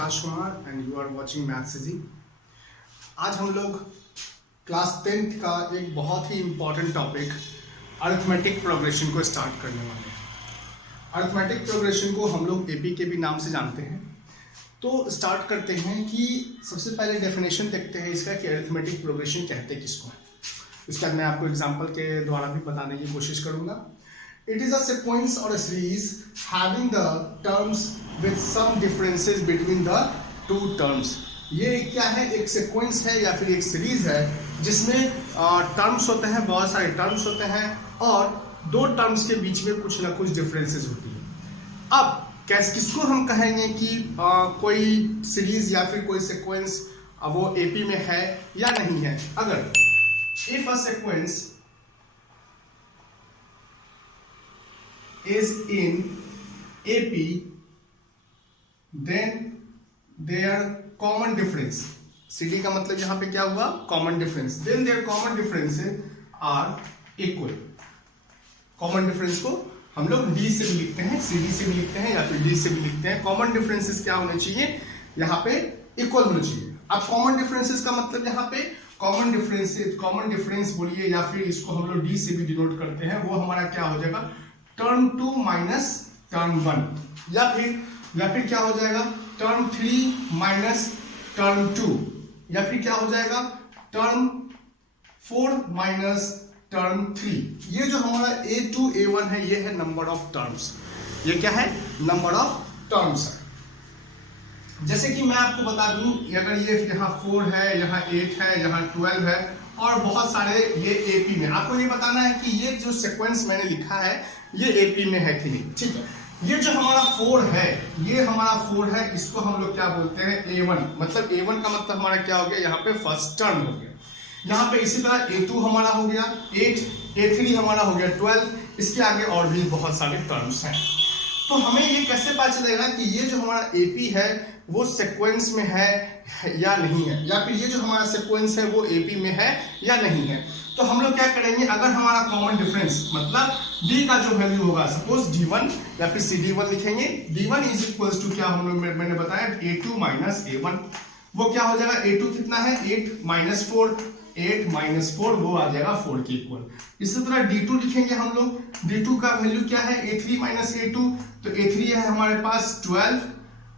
Vikas Kumar and you are watching maths easy. आज हम लोग क्लास 10th का एक बहुत ही इम्पॉर्टेंट टॉपिक अरिथमेटिक प्रोग्रेशन को स्टार्ट करने वाले हैं। अरिथमेटिक प्रोग्रेशन को हम लोग एपी के भी नाम से जानते हैं। तो स्टार्ट करते हैं कि सबसे पहले डेफिनेशन देखते हैं इसका कि अरिथमेटिक प्रोग्रेशन कहते किसको है। इसके बाद मैं आपको एग्जाम्पल के द्वारा भी बताने की कोशिश करूंगा। It is a sequence or a series having the terms with some differences between the two terms। ये क्या है, एक सीक्वेंस है या फिर एक सीरीज है जिसमें टर्म्स होते हैं, बहुत सारे टर्म्स होते हैं और दो टर्म्स के बीच में कुछ ना कुछ डिफरेंसेस होती है। अब किसको हम कहेंगे कि कोई सीरीज या फिर कोई सीक्वेंस वो एपी में है या नहीं है। अगर if a sequence is in AP, then their common difference, CD का मतलब यहाँ पे क्या हुआ, common difference, then their common differences are equal। common difference को हम लोग D से भी लिखते हैं, CD से भी लिखते हैं या फिर D से भी लिखते हैं। common differences क्या होने चाहिए, यहाँ पे equal होने चाहिए। अब common differences का मतलब यहाँ पे common difference बोलिए या फिर इसको हम लोग D से भी डिनोट करते हैं, वो हमारा क्या हो जाएगा, टर्म 2 माइनस टर्म 1 या फिर क्या हो जाएगा, टर्म 3 माइनस टर्म 2 या फिर क्या हो जाएगा, टर्म 4 माइनस टर्म 3। ये जो हमारा A2 A1 है ये है नंबर ऑफ टर्म्स। ये क्या है, नंबर ऑफ टर्म्स है। जैसे कि मैं आपको बता दूं, अगर ये यहाँ 4 है, यहाँ 8 है, यहाँ 12 है और बहुत सारे ये एपी में, आपको ये बताना है कि ये जो सीक्वेंस मैंने लिखा है ये एपी में है कि नहीं। ठीक है, ये जो हमारा 4 है, ये हमारा 4 है, इसको हम लोग क्या बोलते हैं, A1। मतलब A1 का मतलब हमारा क्या हो गया, यहाँ पे फर्स्ट टर्म हो गया। यहाँ पे इसी तरह A2 हमारा हो गया 8, A3 हमारा हो गया 12, इसके आगे और भी बहुत सारे टर्म्स हैं। तो हमें ये कैसे पता चलेगा कि ये जो हमारा एपी है वो सीक्वेंस में है या नहीं है, या फिर ये जो हमारा सीक्वेंस है वो एपी में है या नहीं है। तो हम लोग क्या करेंगे, अगर हमारा कॉमन डिफरेंस मतलब d का जो वैल्यू होगा, सपोज d1 या फिर cd1 लिखेंगे, d1 इज इक्वल्स टू क्या हम लोग मैंने बताया a2 माइनस a1। वो क्या हो जाएगा, a2 कितना है 8 माइनस 4, 8 माइनस 4 वो आ जाएगा 4 के इक्वल। इसी तरह d2 लिखेंगे हम लोग, d2 का वैल्यू क्या है a3 माइनस a2, तो a3 है हमारे पास 12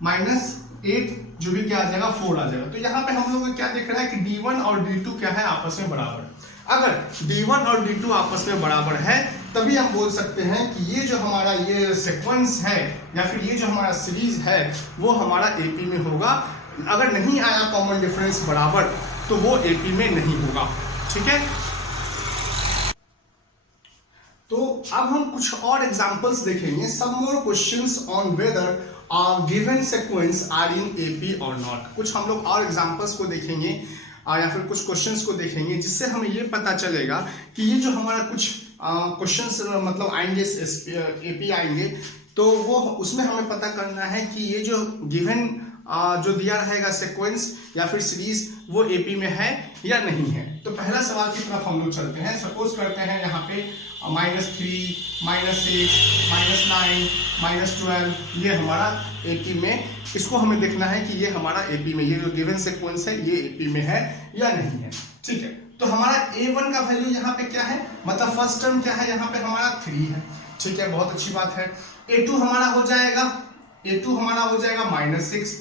माइनस 8 जो भी क्या आ जाएगा 4 आ जाएगा। तो यहाँ पे हम लोग को क्या दिख रहा है कि d1 और d2 क्या है, आपस में बराबर। अगर d1 और d2 आपस में बराबर है तभी हम बोल सकते हैं कि ये जो हमारा ये सीक्वेंस है या फिर ये जो हमारा सीरीज है वो हमारा एपी में होगा। अगर नहीं आया कॉमन डिफरेंस बराबर तो वो एपी में नहीं होगा। ठीक है, तो अब हम कुछ और एग्जांपल्स देखेंगे, some more questions on whether given sequence are in AP or not. कुछ हम लोग और एग्जांपल्स को देखेंगे या फिर कुछ क्वेश्चंस को देखेंगे जिससे हमें ये पता चलेगा कि ये जो हमारा कुछ क्वेश्चंस मतलब आएंगे एपी आएंगे तो वो उसमें हमें पता करना है कि ये जो गिवन जो दिया रहेगा सीक्वेंस या फिर सीरीज वो एपी में है या नहीं है। तो पहला सवाल की तरफ हम लोग चलते हैं। सपोज करते हैं यहाँ पे -3, -6, -9, -12 ये हमारा एपी में, इसको हमें देखना है कि ये हमारा एपी में, ये जो गिवन सीक्वेंस है ये एपी में है या नहीं है। ठीक है, तो हमारा A1 का वैल्यू यहाँ पे क्या है, मतलब फर्स्ट टर्म क्या है, यहाँ पे हमारा 3 है। ठीक है, बहुत अच्छी बात है। A2 हमारा हो जाएगा -6,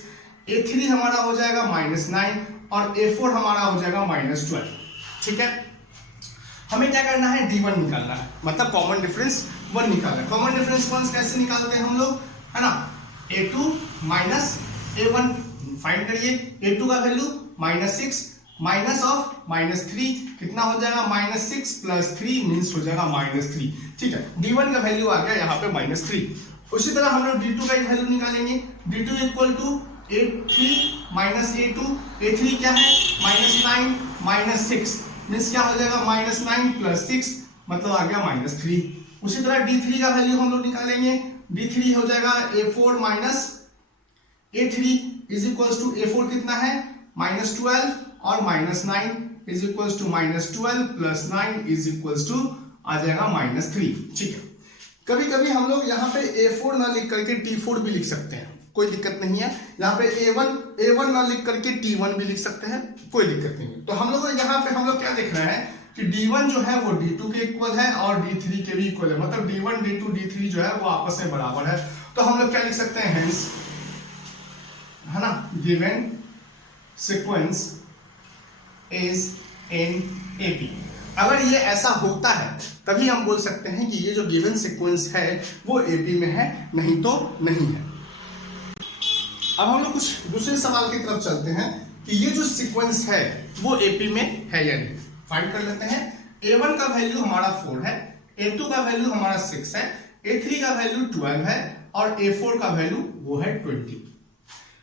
A3 हमारा हो जाएगा -9 और A4 हमारा हो जाएगा -12। ठीक है, हमें क्या करना है, D1 निकालना है, मतलब कॉमन डिफरेंस 1 निकालना है। कॉमन डिफरेंस 1 कैसे निकालते हैं हम लोग, है ना, A2 माइनस A1 फाइंड करिए। A2 का वैल्यू -6 माइनस ऑफ -3 कितना हो जाएगा, -6 प्लस 3 मीन्स हो जाएगा -3। ठीक है, D1 का वैल्यू आ गया यहाँ पे -3। उसी तरह हम लोग D2 का वैल्यू निकालेंगे। D2 equal to A3 minus A2, A3 क्या है -9 -6 मीन्स क्या हो जाएगा, -9 प्लस 6 मतलब आ गया -3। उसी तरह D3 का वैल्यू हम लोग निकालेंगे। D3 हो जाएगा A4 minus A3 is equals to A4 कितना है -12 और -9 is equals to -12 plus 9 is equals to आ जाएगा -3। ठीक है, कभी कभी हम लोग यहाँ पे A4 ना लिख करके T4 भी लिख सकते हैं। कोई दिक्कत नहीं है। यहाँ पे A1 ना लिख करके T1 भी लिख सकते हैं, कोई दिक्कत नहीं है। तो हम लोग यहाँ पे हम लोग क्या देख रहे हैं कि D1 जो है वो D2 के इक्वल है और D3 के भी इक्वल है, मतलब D1 D2 D3 जो है वो आपस में बराबर है। तो हम लोग क्या लिख सकते हैं, हेंस, है ना, given sequence is in AP। अगर ये ऐसा होता है तभी हम बोल सकते हैं कि ये जो गिवन सीक्वेंस है वो AP में है, नहीं तो नहीं है। अब हम लोग कुछ दूसरे सवाल की तरफ चलते हैं कि ये जो सीक्वेंस है वो AP में है या नहीं। फाइंड कर लेते हैं। A1 का वैल्यू हमारा 4 है, A2 का वैल्यू हमारा 6 है, A3 का वैल्यू 12 है और A4 का वैल्यू वो है 20।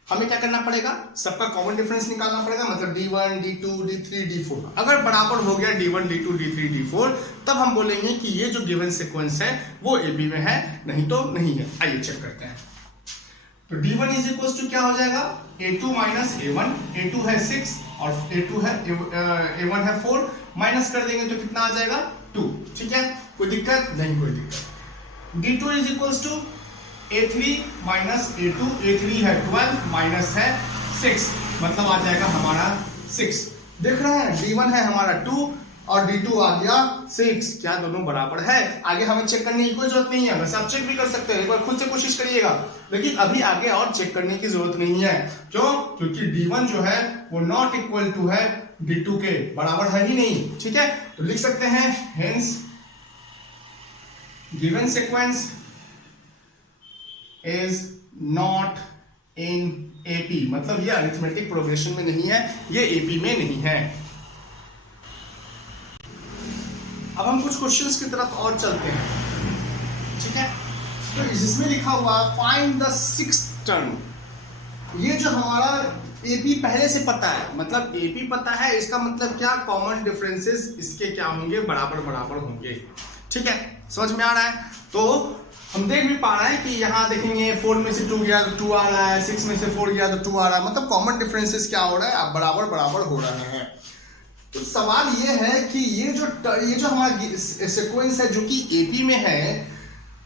हमें क्या करना पड़ेगा, सबका कॉमन डिफरेंस निकालना पड़ेगा, मतलब D1 D2 D3 D4 अगर बराबर हो गया D1 D2 D3 D4 तब हम बोलेंगे कि ये जो गिवन सीक्वेंस है वो AB में है, नहीं तो नहीं है। आइए चेक करते हैं। तो D1 इज इक्वल टू क्या हो जाएगा, A2 माइनस A1, A2 है 6 और A2 है A1 है 4, माइनस कर देंगे तो कितना आ जाएगा 2। ठीक है, कोई दिक्कत नहीं, कोई दिक्कत। D2 is equal to A3 minus A2, A3 है 12 माइनस है 6, मतलब आ जाएगा हमारा 6। देख रहे हैं D1 है हमारा 2 और D2 आ गया 6, क्या दोनों बराबर है। आगे हमें चेक करने की कोई जरूरत नहीं है, वैसे आप चेक भी कर सकते हैं, एक बार खुद से कोशिश करिएगा, लेकिन अभी आगे और चेक करने की जरूरत नहीं है। क्यों, क्योंकि D1 जो है वो नॉट इक्वल टू है D2 के, बराबर है ही नहीं। ठीक है, तो लिख सकते हैं hence given sequence is not in AP, मतलब ये अरिथमेटिक प्रोग्रेशन में नहीं है, ये AP में नहीं है। अब हम कुछ क्वेश्चंस की तरफ और चलते हैं। ठीक है, तो जिसमें लिखा हुआ फाइंड द सिक्स्थ टर्म, ये जो हमारा AP पहले से पता है, मतलब AP पता है, इसका मतलब क्या, कॉमन डिफरेंसेस इसके क्या होंगे, बराबर बराबर होंगे। ठीक है, समझ में आ रहा है। तो हम देख भी पा रहे हैं कि यहाँ देखेंगे 4 में से 2 गया तो 2 आ रहा है, 6 में से 4 गया तो 2 आ रहा है, मतलब कॉमन डिफरेंसेस क्या हो रहा है, अब बराबर बराबर हो रहे हैं। तो सवाल ये है कि ये जो हमारा सीक्वेंस है जो कि AP में है,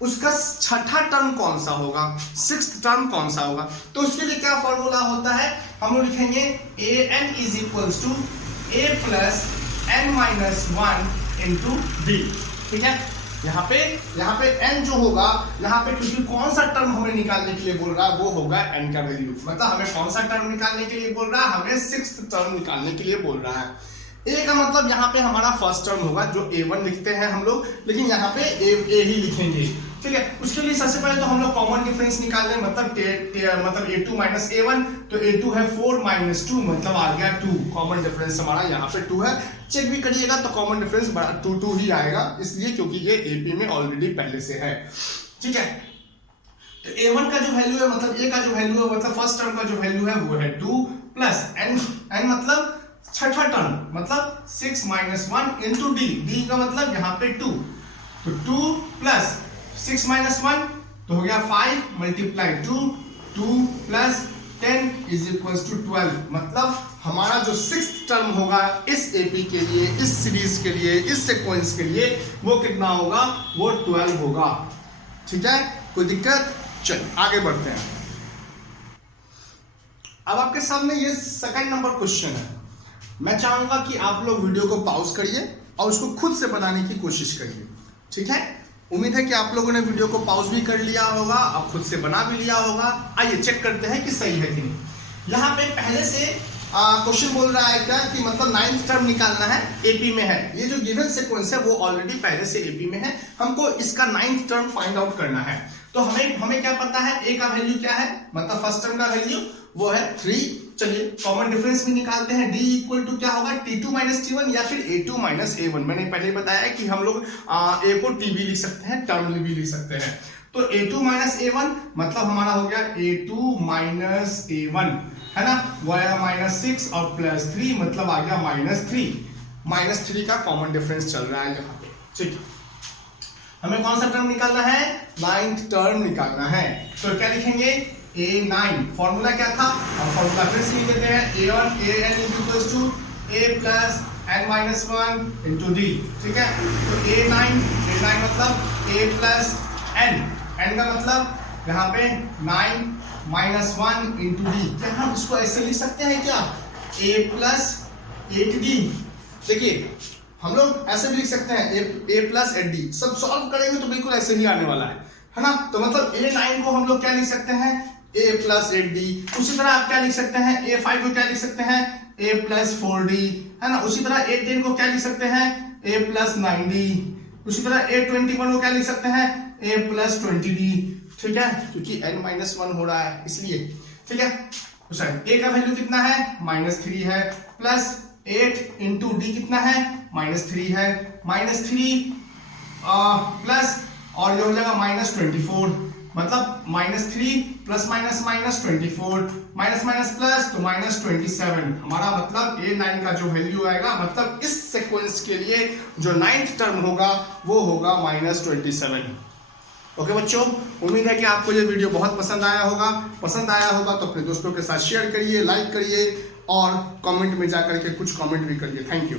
उसका छठा टर्म कौन सा होगा, सिक्स्थ टर्म कौन सा होगा। तो उसके लिए क्या फॉर्मूला होता है, हम लोग लिखेंगे AN is equals to A plus N minus 1 into D। ठीक है, यहाँ पे n जो होगा, यहाँ पे क्योंकि कौन सा टर्म हमें निकालने के लिए बोल रहा है, वो होगा n का वैल्यू, मतलब हमें कौन सा टर्म निकालने के लिए बोल रहा है, हमें सिक्स्थ टर्म निकालने के लिए बोल रहा है। A का मतलब यहाँ पे हमारा फर्स्ट टर्म होगा जो A1 लिखते हैं हम लोग, लेकिन यहाँ पे A ही लिखेंगे। ठीक है, उसके लिए सबसे पहले तो हम लोग कॉमन डिफरेंस निकाल लें, मतलब A2 माइनस A1, तो A2 है 4 माइनस 2, मतलब आ गया 2। कॉमन डिफरेंस हमारा यहाँ पे 2 है, चेक भी करिएगा तो कॉमन डिफरेंस 2 ही आएगा, इसलिए क्योंकि ये AP में ऑलरेडी पहले से है। ठीक है, तो A1 का जो वैल्यू है, मतलब A का जो वैल्यू है, मतलब फर्स्ट टर्म का जो वैल्यू है वो है 2 प्लस n मतलब छठा टर्म, मतलब 6 माइनस 1 इंटू D का मतलब यहाँ पे 2, तो 2 प्लस 6 माइनस 1 तो हो गया 5 multiply 2 plus 10 is equals to 12, मतलब हमारा जो सिक्स्थ टर्म होगा इस AP के लिए, इस सीरीज के लिए, इस सीक्वेंस के लिए, वो कितना होगा, वो 12 होगा। ठीक है, कोई दिक्कत। चल आगे बढ़ते हैं। अब आपके सामने ये सेकंड नंबर क्वेश्चन है। मैं चाहूंगा कि आप लोग वीडियो को पॉज करिए और उसको खुद से बनाने की कोशिश करिए। ठीक है, उम्मीद है कि आप लोगों ने वीडियो को पॉज भी कर लिया होगा और खुद से बना भी लिया होगा। आइए चेक करते हैं कि सही है कि नहीं। यहाँ पे पहले से क्वेश्चन बोल रहा है क्या कि मतलब 9th टर्म निकालना है, AP में है। ये जो गिवन सीक्वेंस है वो ऑलरेडी पहले से AP में है, हमको इसका 9th टर्म फाइंड आउट करना है। तो हमें क्या पता है, A का वैल्यू क्या है, मतलब फर्स्ट टर्म का वैल्यू वो है 3। चलिए कॉमन डिफरेंस भी निकालते हैं। D इक्वल टू क्या होगा, T2 माइनस T1 या फिर A2 माइनस A1। मैंने पहले बताया कि हम लोग A को T भी लिख सकते हैं, टर्म भी लिख सकते हैं। तो A2 माइनस A1 मतलब हमारा हो गया A2 माइनस A1, है ना, वो आया -6 और +3 मतलब आ गया -3। -3 का कॉमन डिफरेंस चल रहा है यहाँ पे। ठीक, हमें कौन सा टर्म निकालना है, 9th टर्म निकालना है। तो क्या लिखेंगे, A9। फॉर्मूला क्या था, अब फॉर्मूला फिर से लिख देते हैं, AN equals to A plus N minus 1 into D। ठीक है, तो A9 मतलब A प्लस N का मतलब यहाँ पे 9 माइनस 1 इंटू डी, क्या हम इसको ऐसे लिख सकते हैं क्या, a प्लस 8d। देखिए हम लोग ऐसे भी लिख सकते हैं a प्लस 8d, सब सॉल्व करेंगे तो बिल्कुल ऐसे ही आने वाला है ना। तो मतलब a9 को हम लोग क्या लिख सकते हैं, a प्लस 8d। उसी तरह आप क्या लिख सकते हैं, a5 को क्या लिख सकते हैं, a प्लस 4d, है ना। उसी तरह a10 को क्या लिख सकते हैं, a प्लस 9d। उसी तरह a21 को क्या लिख सकते हैं, a प्लस 20d, ठीक है, क्योंकि n-1 हो रहा है इसलिए, ठीक है। तो a का वैल्यू कितना है, -3 है, प्लस 8 इंटू डी कितना है, -3 है, -3 प्लस और ये हो जाएगा -24, मतलब -3 plus minus 24 minus minus plus तो -27। हमारा मतलब a9 का जो वैल्यू आएगा, मतलब इस सीक्वेंस के लिए जो 9th टर्म होगा वो होगा -27। ओके बच्चों, उम्मीद है कि आपको ये वीडियो बहुत पसंद आया होगा। पसंद आया होगा तो अपने दोस्तों के साथ शेयर करिए, लाइक करिए और कमेंट में जाकर के कुछ कमेंट भी करिए। Thank you.